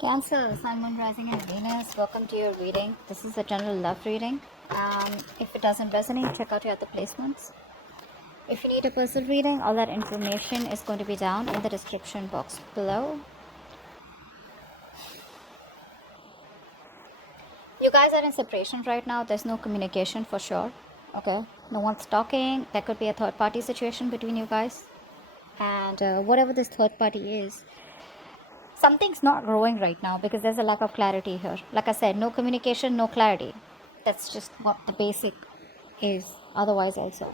Cancer, Sun, Moon, Rising, and Venus. Welcome to your reading. This is a general love reading. If it doesn't resonate, check out your other placements. If you need a personal reading, all that information is going to be down in the description box below. You guys are in separation right now. There's no communication for sure. Okay? No one's talking. There could be a third party situation between you guys. And whatever this third party is, something's not growing right now because there's a lack of clarity here. Like I said, no communication, no clarity. That's just what the basic is. Otherwise, also,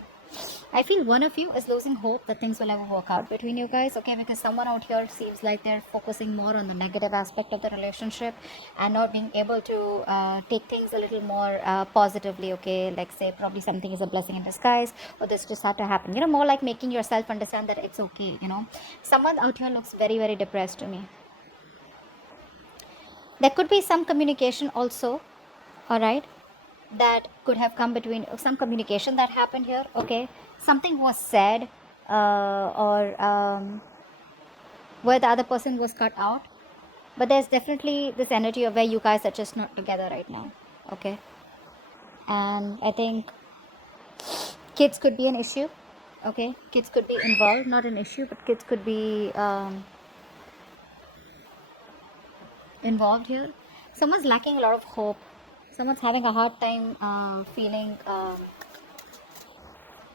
I feel one of you is losing hope that things will ever work out between you guys, okay? Because someone out here seems like they're focusing more on the negative aspect of the relationship and not being able to take things a little more positively, okay? Like, say, probably something is a blessing in disguise, or this just had to happen. You know, more like making yourself understand that it's okay, you know? Someone out here looks very, very depressed to me. There could be some communication also, all right, that could have come between some communication that happened here, okay? Something was said or where the other person was cut out, but there's definitely this energy of where you guys are just not together right now, okay? And I think kids could be an issue, okay? Kids could be involved, not an issue, but kids could be involved here. Someone's lacking a lot of hope. Someone's having a hard time feeling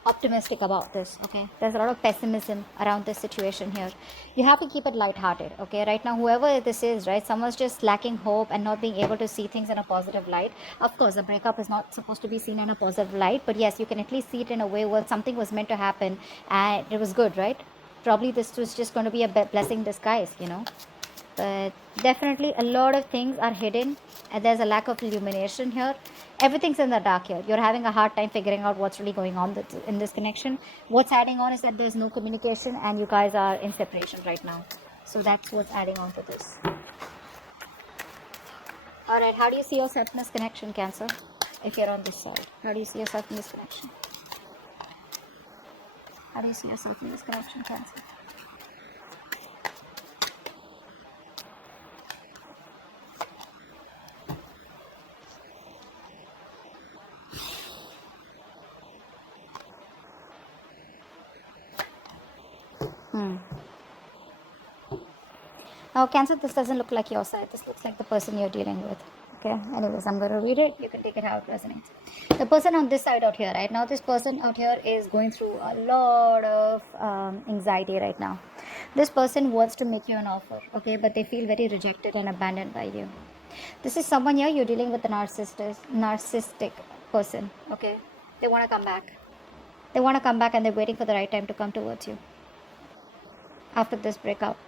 optimistic about this, okay? There's a lot of pessimism around this situation here. You have to keep it lighthearted, okay? Right now, whoever this is, right, someone's just lacking hope and not being able to see things in a positive light. Of course, a breakup is not supposed to be seen in a positive light, but yes, you can at least see it in a way where something was meant to happen and it was good, right? Probably this was just going to be a blessing disguise, you know? But definitely a lot of things are hidden and there's a lack of illumination here. Everything's in the dark here. You're having a hard time figuring out what's really going on in this connection. What's adding on is that there's no communication and you guys are in separation right now. So that's what's adding on to this. All right, how do you see yourself in this connection, Cancer? If you're on this side, how do you see yourself in this connection? How do you see yourself in this connection, Cancer? Now, Cancer, this doesn't look like your side. This looks like the person you're dealing with. Okay, anyways, I'm going to read it. You can take it how it resonates. The person on this side out here, right now, this person out here is going through a lot of anxiety right now. This person wants to make you an offer, okay, but they feel very rejected and abandoned by you. This is someone here you're dealing with a narcissistic person, okay? They want to come back. They want to come back and they're waiting for the right time to come towards you after this breakup.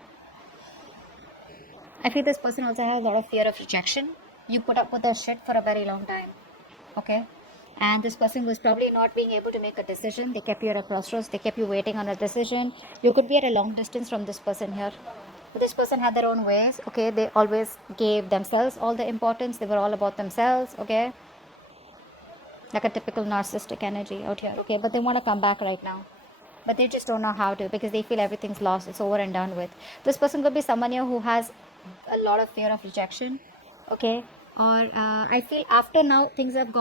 I feel this person also has a lot of fear of rejection. You put up with their shit for a very long time, okay? And this person was probably not being able to make a decision. They kept you at a crossroads. They kept you waiting on a decision. You could be at a long distance from this person here. But this person had their own ways, okay? They always gave themselves all the importance. They were all about themselves, okay? Like a typical narcissistic energy out here, okay? But they want to come back right now. But they just don't know how to because they feel everything's lost. It's over and done with. This person could be someone here who has a lot of fear of rejection, okay? Or I feel after now things have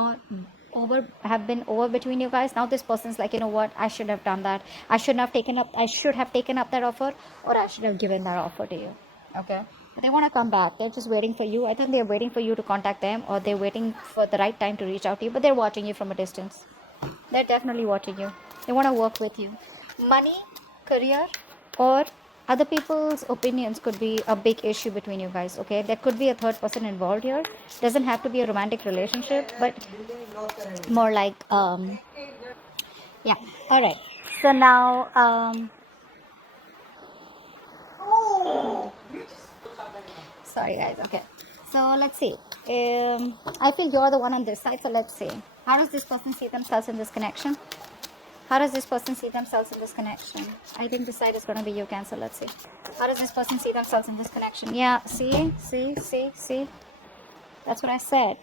been over between you guys. Now this person's like, you know what, I should have done that. I should have taken up that offer, or I should have given that offer to you, okay? But they want to come back. They're just waiting for you. I think they're waiting for you to contact them, or they're waiting for the right time to reach out to you, but they're watching you from a distance. They're definitely watching you. They want to work with you. Money, career, or other people's opinions could be a big issue between you guys, okay? There could be a third person involved here. Doesn't have to be a romantic relationship, but more like yeah. All right, so now sorry guys, okay, so let's see. I feel you're the one on this side, so let's see, how does this person see themselves in this connection? How does this person see themselves in this connection? I think this side is going to be you, Cancer. Let's see. How does this person see themselves in this connection? Yeah, see? That's what I said.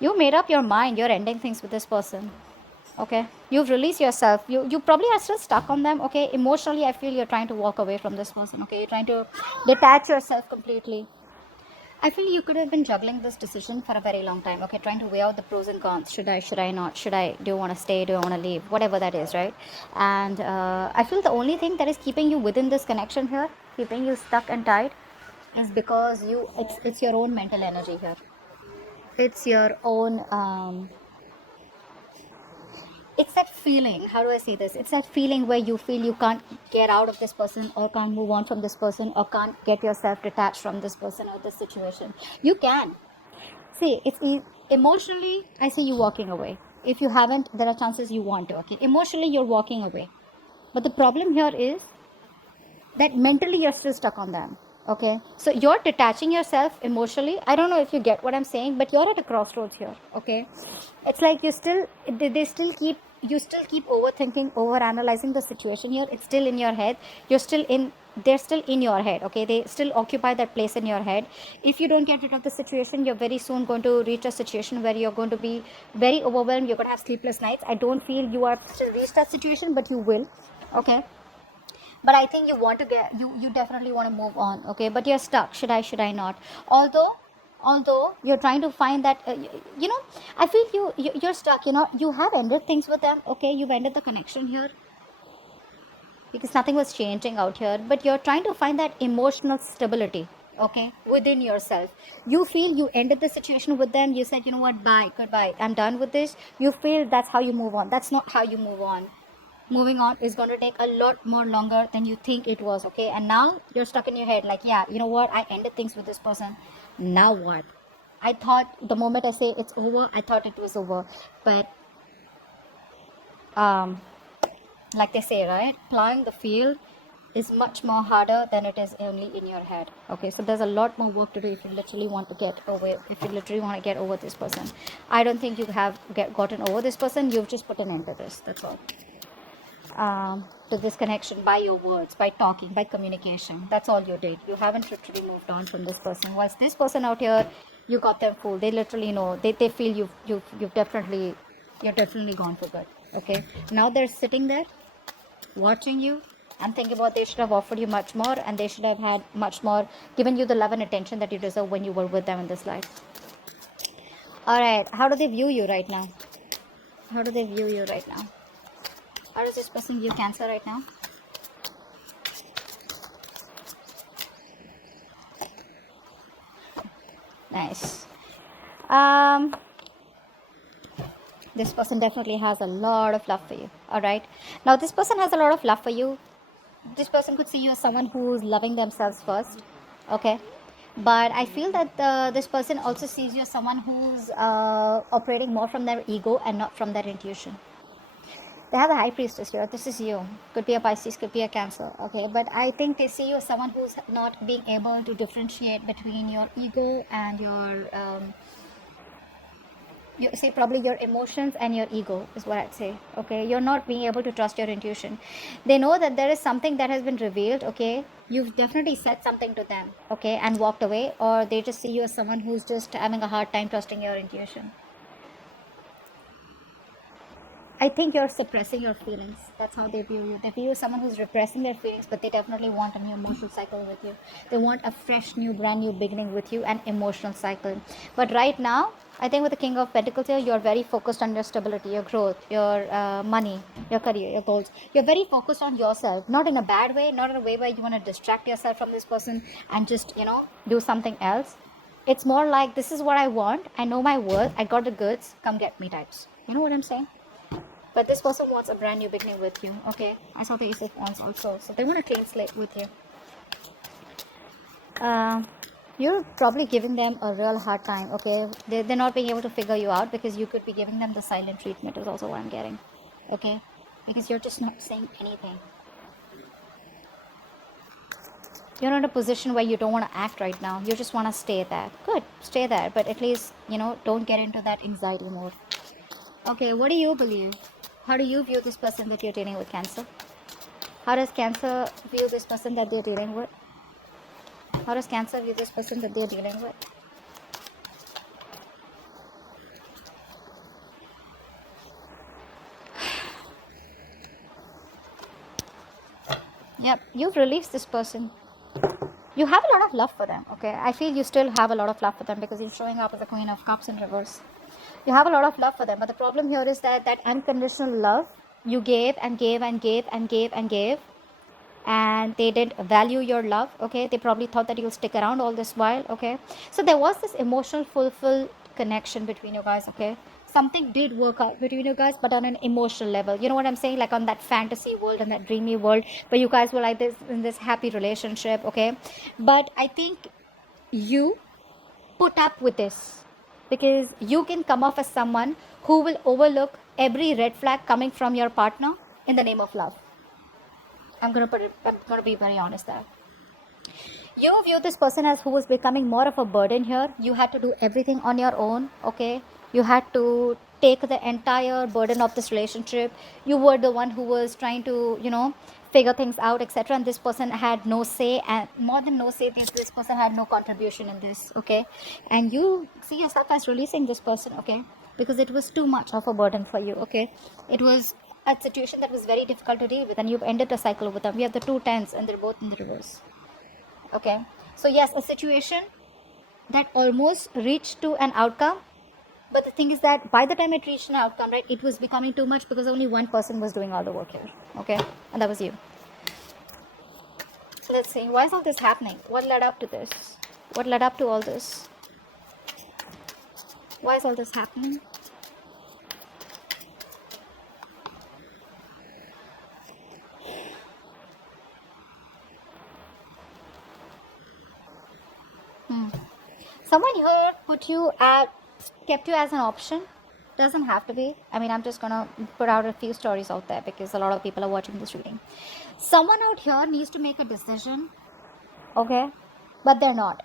You made up your mind. You're ending things with this person. Okay? You've released yourself. You probably are still stuck on them. Okay? Emotionally, I feel you're trying to walk away from this person. Okay? You're trying to detach yourself completely. I feel you could have been juggling this decision for a very long time. Okay, trying to weigh out the pros and cons. Should I not? Do you want to stay? Do I want to leave? Whatever that is, right? And I feel the only thing that is keeping you within this connection here, keeping you stuck and tied, is because it's your own mental energy here. It's your own it's that feeling. How do I say this? It's that feeling where you feel you can't get out of this person, or can't move on from this person, or can't get yourself detached from this person or this situation. You can. See, emotionally, I say you walking away. If you haven't, there are chances you want to. Okay, emotionally, you're walking away. But the problem here is that mentally you're still stuck on them. Okay, so you're detaching yourself emotionally. I don't know if you get what I'm saying, but you're at a crossroads here. Okay, it's like you still keep overthinking, over analyzing the situation here. It's still in your head. They're still in your head. Okay, they still occupy that place in your head. If you don't get rid of the situation, you're very soon going to reach a situation where you're going to be very overwhelmed. You're going to have sleepless nights. I don't feel you are still reached that situation, but you will. Okay, but I think you want to get you definitely want to move on. Okay, but you're stuck. Should I not? Although you're trying to find that I feel you're stuck. You have ended things with them. Okay, you've ended the connection here because nothing was changing out here, but you're trying to find that emotional stability. Okay, within yourself. You feel you ended the situation with them. You said, you know what, bye, goodbye, I'm done with this. You feel that's how you move on. That's not how you move on. Moving on is going to take a lot more longer than you think it was. Okay, and now you're stuck in your head like, yeah, you know what, I ended things with this person. Now what? I thought the moment I say it's over, I thought it was over. But like they say, right, plowing the field is much more harder than it is only in your head. Okay, so there's a lot more work to do if you literally want to get over this person. I don't think you have gotten over this person. You've just put an end to this. That's all. To this connection by your words, by talking, by communication. That's all you did. You haven't literally moved on from this person. Whilst this person out here, you got them fooled. They literally know. They feel you're definitely gone for good. Okay. Now they're sitting there, watching you, and thinking about they should have offered you much more, and they should have had much more, given you the love and attention that you deserve when you were with them in this life. All right. How do they view you right now? How do they view you right now? How does this person view Cancer right now? Nice. This person definitely has a lot of love for you. All right. Now, this person has a lot of love for you. This person could see you as someone who's loving themselves first. Okay. But I feel that this person also sees you as someone who's operating more from their ego and not from their intuition. They have a high priestess here. This is you. Could be a Pisces, could be a Cancer. Okay, but I think they see you as someone who's not being able to differentiate between your ego and you say probably your emotions and your ego is what I'd say. Okay, you're not being able to trust your intuition. They know that there is something that has been revealed. Okay, you've definitely said something to them. Okay, and walked away, or they just see you as someone who's just having a hard time trusting your intuition. I think you're suppressing your feelings. That's how they view you. They view you as someone who's repressing their feelings, but they definitely want a new emotional cycle with you. They want a fresh, new, brand new beginning with you, an emotional cycle. But right now, I think with the King of Pentacles here, you're very focused on your stability, your growth, your money, your career, your goals. You're very focused on yourself, not in a bad way, not in a way where you want to distract yourself from this person and just, do something else. It's more like, this is what I want. I know my worth. I got the goods. Come get me types. You know what I'm saying? But this person wants a brand new beginning with you. Okay, I saw the Ace of Wands also. So they want a clean slate with you. You're probably giving them a real hard time. Okay, they're not being able to figure you out because you could be giving them the silent treatment is also what I'm getting. Okay, because you're just not saying anything. You're not in a position where you don't want to act right now. You just want to stay there. Good, stay there. But at least, don't get into that anxiety mode. Okay, what do you believe? How do you view this person that you're dealing with, Cancer? How does Cancer view this person that they're dealing with? How does Cancer view this person that they're dealing with? Yep, you've released this person. You have a lot of love for them, okay? I feel you still have a lot of love for them because you're showing up as the Queen of Cups in reverse. You have a lot of love for them, but the problem here is that that unconditional love you gave and gave and gave and gave and gave, and they didn't value your love, okay? They probably thought that you'll stick around all this while, okay? So there was this emotional fulfilled connection between you guys, okay? Something did work out between you guys, but on an emotional level, you know what I'm saying, like on that fantasy world and that dreamy world where you guys were like this in this happy relationship, okay? But I think you put up with this because you can come off as someone who will overlook every red flag coming from your partner in the name of love. I'm gonna be very honest there. You view this person as who was becoming more of a burden here. You had to do everything on your own, okay? You had to take the entire burden of this relationship. You were the one who was trying to, figure things out, etc. And this person had no say, and more than no say, this person had no contribution in this, okay? And you see yourself as releasing this person, okay? Because it was too much of a burden for you, okay? It was a situation that was very difficult to deal with, and you've ended the cycle with them. We have the 2 tens, and they're both in the reverse. Okay, so yes, a situation that almost reached to an outcome, but the thing is that by the time it reached an outcome, right, it was becoming too much because only one person was doing all the work here, okay, and that was you. So let's see, why is all this happening? What led up to this? What led up to all this? Why is all this happening? Someone here kept you as an option. Doesn't have to be. I mean, I'm just gonna put out a few stories out there because a lot of people are watching this reading. Someone out here needs to make a decision, okay, but they're not.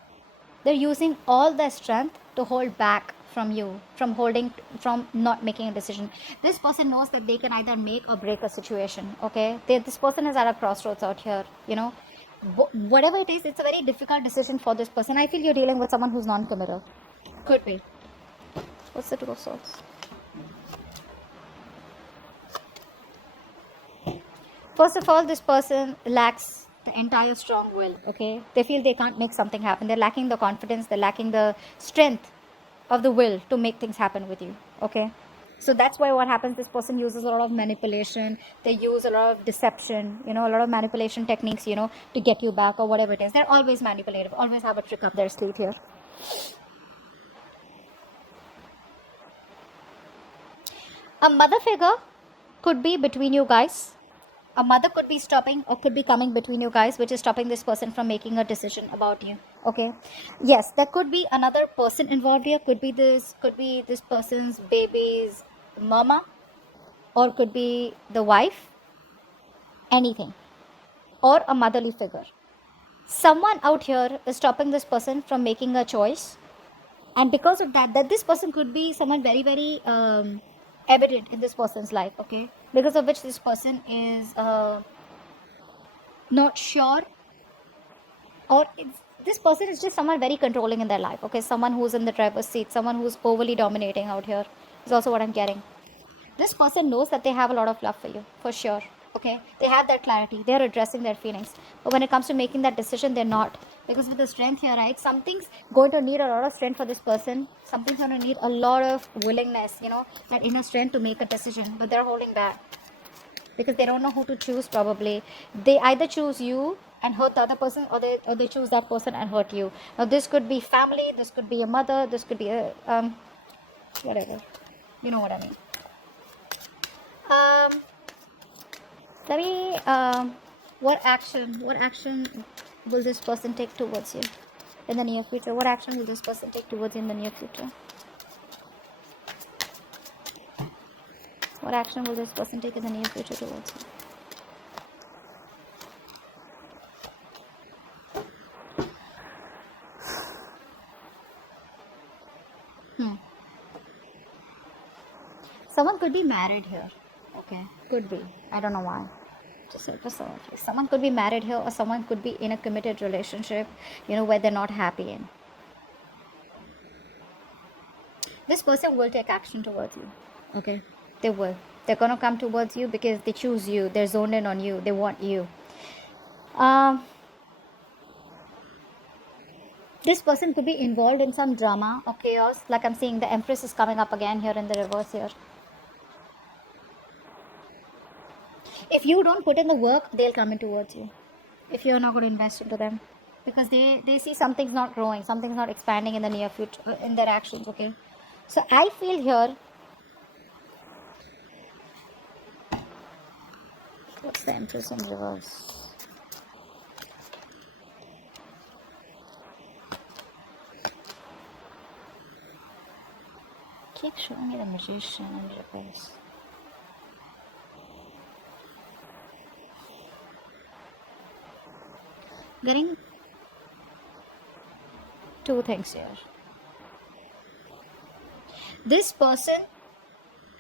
They're using all their strength to hold back from you, from not making a decision. This person knows that they can either make or break a situation, okay? This person is at a crossroads out here, whatever it is, it's a very difficult decision for this person. I feel you're dealing with someone who's non-committal. Could be. What's the Two of Swords? First of all, this person lacks the entire strong will, okay? They feel they can't make something happen. They're lacking the confidence, they're lacking the strength of the will to make things happen with you, okay? So that's why what happens, this person uses a lot of manipulation. They use a lot of deception, a lot of manipulation techniques, to get you back or whatever it is. They're always manipulative, always have a trick up their sleeve here. A mother figure could be between you guys. A mother could be stopping or could be coming between you guys, which is stopping this person from making a decision about you, okay? Yes, there could be another person involved here. Could be this person's baby's mama, or could be the wife, anything, or a motherly figure. Someone out here is stopping this person from making a choice, and because of that this person could be someone very, very evident in this person's life, okay, because of which this person is not sure, or this person is just someone very controlling in their life, okay? Someone who's in the driver's seat, someone who's overly dominating out here is also what I'm getting. This person knows that they have a lot of love for you, for sure, okay? They have that clarity, they're addressing their feelings, but when it comes to making that decision, they're not, because with the strength here, right, something's going to need a lot of strength for this person. Something's going to need a lot of willingness, that inner strength to make a decision, but they're holding back because they don't know who to choose. Probably they either choose you and hurt the other person, or they choose that person and hurt you. Now this could be family, this could be a mother, this could be a whatever, you know what I mean. Let me what action will this person take towards you in the near future? What action will this person take towards you in the near future? What action will this person take in the near future towards you? Someone could be married here, okay? Could be. I don't know why. Just someone could be married here, or someone could be in a committed relationship, where they're not happy in. This person will take action towards you, okay? They will. They're gonna come towards you because they choose you. They're zoned in on you. They want you. This person could be involved in some drama or chaos. Like I'm seeing the Empress is coming up again here in the reverse here. If you don't put in the work, they'll come in towards you. If you're not going to invest into them. Because they see something's not growing, something's not expanding in the near future, in their actions, okay? So I feel here, what's the Empress in reverse? Keep showing me the Magician in reverse. Getting two things here. This person,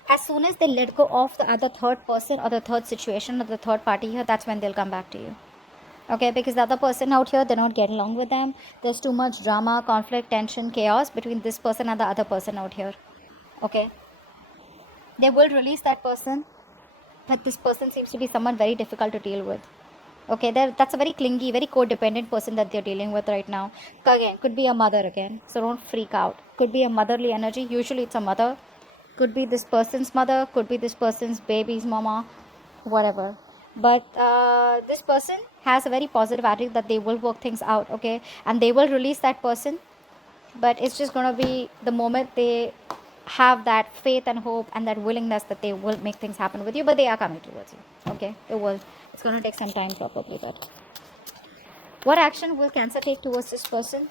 as soon as they let go of the other third person or the third situation or the third party here, that's when they'll come back to you. Okay, because the other person out here, they're not getting along with them. There's too much drama, conflict, tension, chaos between this person and the other person out here. Okay, they will release that person, but this person seems to be someone very difficult to deal with. Okay, that's a very clingy, very codependent person that they're dealing with right now. Again, could be a mother again, so don't freak out. Could be a motherly energy. Usually it's a mother. Could be this person's mother, could be this person's baby's mama, whatever. But this person has a very positive attitude that they will work things out, okay? And they will release that person. But it's just going to be the moment they have that faith and hope and that willingness that they will make things happen with you. But they are coming towards you, okay? It will. It's going to take some time probably, but what action will Cancer take towards this person?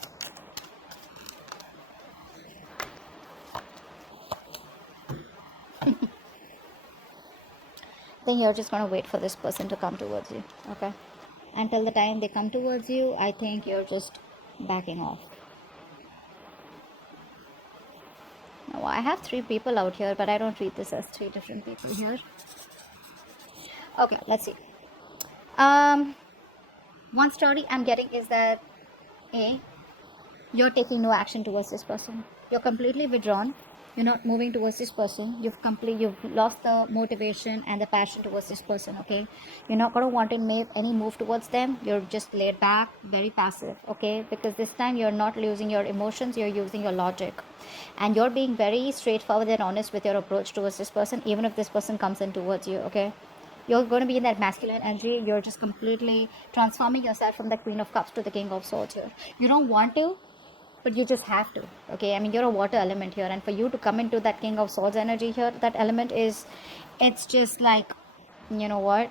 Then you're just going to wait for this person to come towards you, okay? Until the time they come towards you, I think you're just backing off. Now, I have 3 people out here, but I don't treat this as 3 different people here. Okay, let's see. One story I'm getting is that A, you're taking no action towards this person. You're completely withdrawn. You're not moving towards this person. You've lost the motivation and the passion towards this person, okay? You're not going to want to make any move towards them. You're just laid back, very passive, okay? Because this time you're not using your emotions, you're using your logic. And you're being very straightforward and honest with your approach towards this person, even if this person comes in towards you, okay? You're going to be in that masculine energy. You're just completely transforming yourself from the Queen of Cups to the King of Swords here. You don't want to, but you just have to, okay? I mean, you're a water element here, and for you to come into that King of Swords energy here, that element is, it's just like, you know what?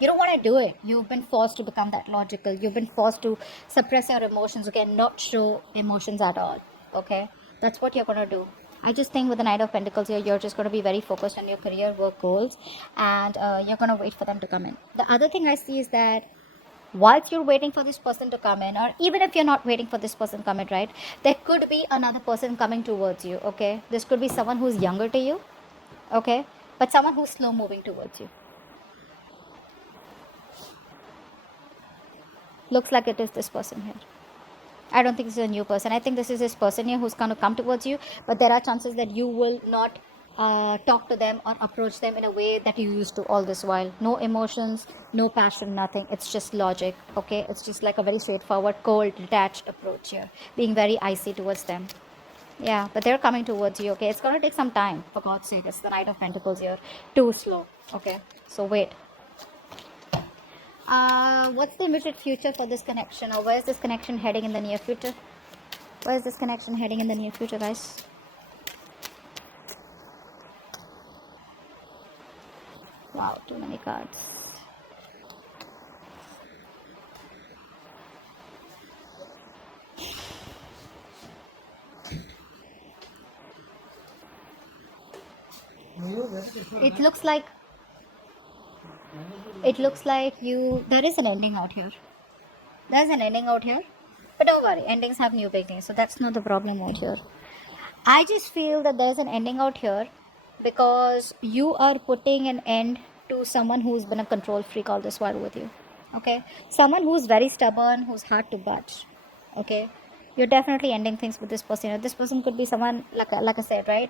You don't want to do it. You've been forced to become that logical. You've been forced to suppress your emotions, okay? Not show emotions at all, okay? That's what you're going to do. I just think with the Knight of Pentacles here, you're just going to be very focused on your career, work goals, and you're going to wait for them to come in. The other thing I see is that whilst you're waiting for this person to come in, or even if you're not waiting for this person to come in, right, there could be another person coming towards you, okay? This could be someone who's younger to you, okay? But someone who's slow moving towards you. Looks like it is this person here. I don't think this is a new person. I think this is this person here who's going to come towards you, but there are chances that you will not talk to them or approach them in a way that you used to all this while. No emotions, no passion, nothing. It's just logic, okay? It's just like a very straightforward, cold, detached approach here, being very icy towards them. Yeah, but they're coming towards you, okay? It's going to take some time, for God's sake. It's the Knight of Pentacles here. Too slow, okay? So wait. What's the immediate future for this connection, or where is this connection heading in the near future? Where is this connection heading in the near future, guys? Wow, too many cards. It looks like there is an ending out here. There's an ending out here. But don't worry, endings have new beginnings, so that's not the problem out here. I just feel that there's an ending out here because you are putting an end to someone who's been a control freak all this while with you. Okay? Someone who's very stubborn, who's hard to budge. Okay? You're definitely ending things with this person. This person could be someone, like I said, right?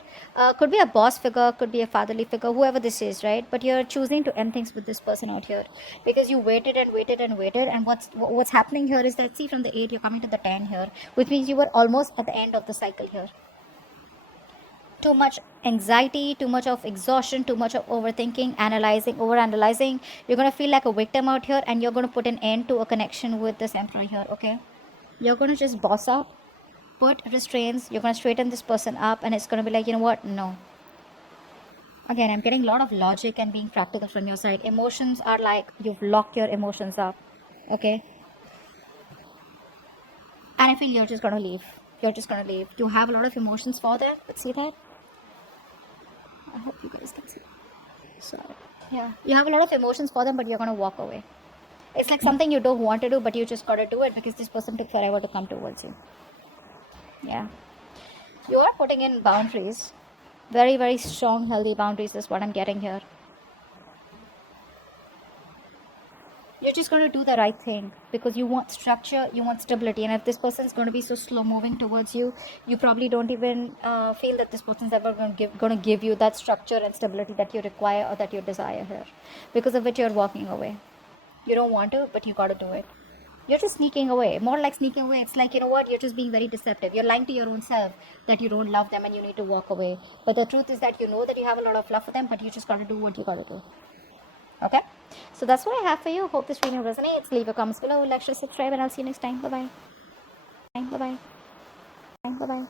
Could be a boss figure, could be a fatherly figure, whoever this is, right? But you're choosing to end things with this person out here because you waited and waited and waited. And what's happening here is that, see, from the 8, you're coming to the 10 here, which means you were almost at the end of the cycle here. Too much anxiety, too much of exhaustion, too much of overthinking, analyzing, over analyzing. You're going to feel like a victim out here, and you're going to put an end to a connection with this emperor here, okay? You're going to just boss up, put restraints, you're going to straighten this person up, and it's going to be like, you know what? No. Again, I'm getting a lot of logic and being practical from your side. Emotions are like you've locked your emotions up, okay? And I feel you're just going to leave. You're just going to leave. You have a lot of emotions for them. Let's see that. I hope you guys can see. So, yeah. You have a lot of emotions for them, but you're going to walk away. It's like something you don't want to do, but you just got to do it because this person took forever to come towards you. Yeah. You are putting in boundaries. Very, very strong, healthy boundaries is what I'm getting here. You're just going to do the right thing because you want structure, you want stability. And if this person is going to be so slow moving towards you, you probably don't even feel that this person is ever going to give you that structure and stability that you require or that you desire here, because of which you're walking away. You don't want to, but you got to do it. You're just sneaking away. More like sneaking away. It's like, you know what? You're just being very deceptive. You're lying to your own self that you don't love them and you need to walk away. But the truth is that you know that you have a lot of love for them, but you just got to do what you got to do. Okay? So that's what I have for you. Hope this video resonates. Leave your comments below, like, share, subscribe, and I'll see you next time. Bye-bye. Bye-bye. Bye-bye.